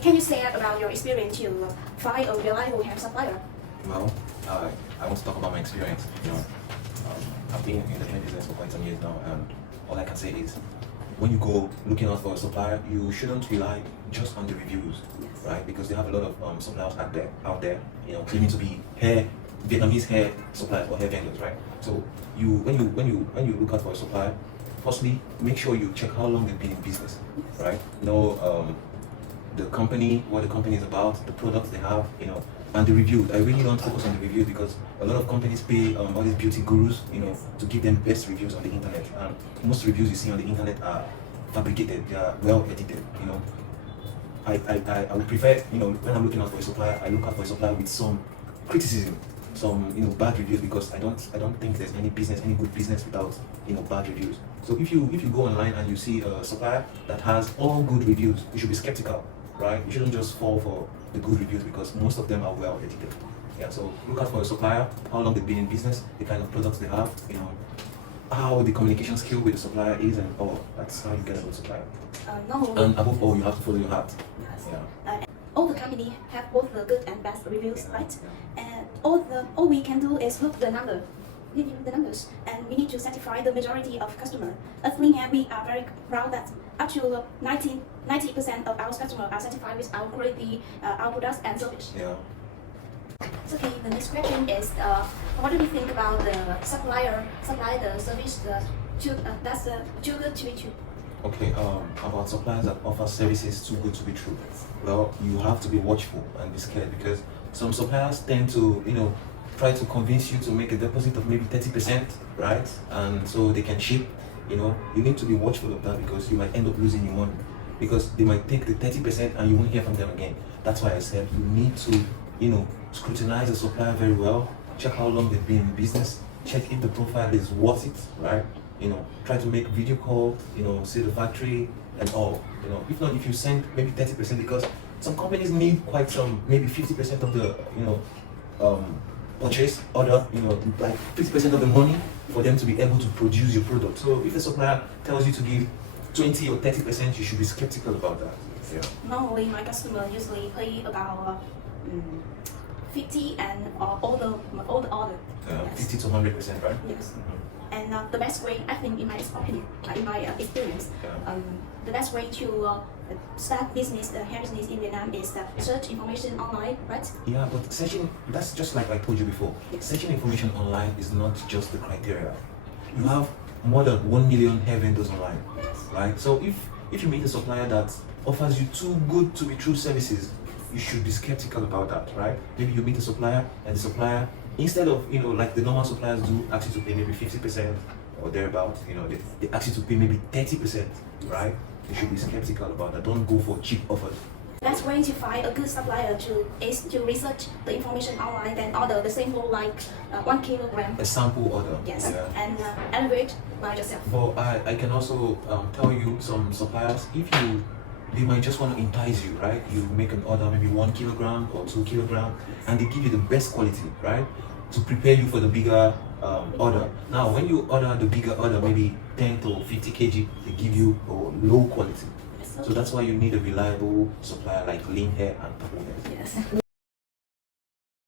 Can you say about your experience to find a reliable hair supplier? Well, I want to talk about my experience. I've been in the hair business for quite some years now, and all I can say is, when you go looking out for a supplier, you shouldn't rely just on the reviews, right? Because they have a lot of suppliers out there, claiming to be Vietnamese hair suppliers or hair vendors, right? So when you look out for a supplier, firstly, make sure you check how long they've been in business, right? The company, what the company is about, the products they have, and the reviews. I really don't focus on the reviews because a lot of companies pay all these beauty gurus, to give them best reviews on the internet. And most reviews you see on the internet are fabricated, they are well edited. I would prefer, when I'm looking out for a supplier, I look out for a supplier with some criticism, some bad reviews, because I don't think there's any good business without bad reviews. So if you go online and you see a supplier that has all good reviews, you should be skeptical, right? You shouldn't just fall for the good reviews because most of them are well edited. Yeah, so look out for a supplier, how long they've been in business, the kind of products they have, how the communication skill with the supplier is, and all. That's how you get a good supplier. And above all, you have to follow your heart. Yes. Yeah. All the company have both the good and bad reviews, Yeah, right? yeah. And all we can do is look the numbers, and we need to satisfy the majority of customers. At Clean Hair, we are very proud that up to 90% of our customers are satisfied with our quality, our products and service. Yeah. So, okay, the next question is, what do you think about the supplier the service that's too good to be true? Okay, about suppliers that offer services too good to be true. Well, you have to be watchful and be scared, because some suppliers tend to, try to convince you to make a deposit of maybe 30%, right? And so they can ship. You need to be watchful of that, because you might end up losing your money, because they might take the 30% and you won't hear from them again. That's why I said you need to, scrutinize the supplier very well, check how long they've been in business, check if the profile is worth it, right? Try to make video call, see the factory and all. If not, if you send maybe 30%, because some companies need quite some, maybe 50% of the, purchase order, like 50% of the money for them to be able to produce your product. So if the supplier tells you to give 20 or 30%, you should be skeptical about that. Yeah. Normally, my customer usually pay about 50 and all the order. Yes. 50 to 100%, right? Yes. And the best way, I think, in my experience, the best way to start hair business in Vietnam is search information online, right? Yeah, but searching, that's just like I told you before. Searching information online is not just the criteria. You have more than 1 million hair vendors online, right? So if you meet a supplier that offers you too good to be true services, you should be skeptical about that, right? Maybe you meet a supplier, and the supplier, instead of, like the normal suppliers do, ask you to pay maybe 50% or thereabouts, they ask you to pay maybe 30%, right? You should be skeptical about that. Don't go for cheap offers. Best way to find a good supplier is to research the information online, then order the sample like 1 kilogram. A sample order. Yes, Yeah. and evaluate by yourself. But I can also tell you some suppliers, they might just want to entice you, right? You make an order, maybe 1 kilogram or 2 kilogram, and they give you the best quality, right? To prepare you for the bigger order. Now, when you order the bigger order, maybe 10 to 50 kg, they give you low quality. So that's why you need a reliable supplier like Lean Hair and 𝒃𝒂𝒄𝒕. Yes.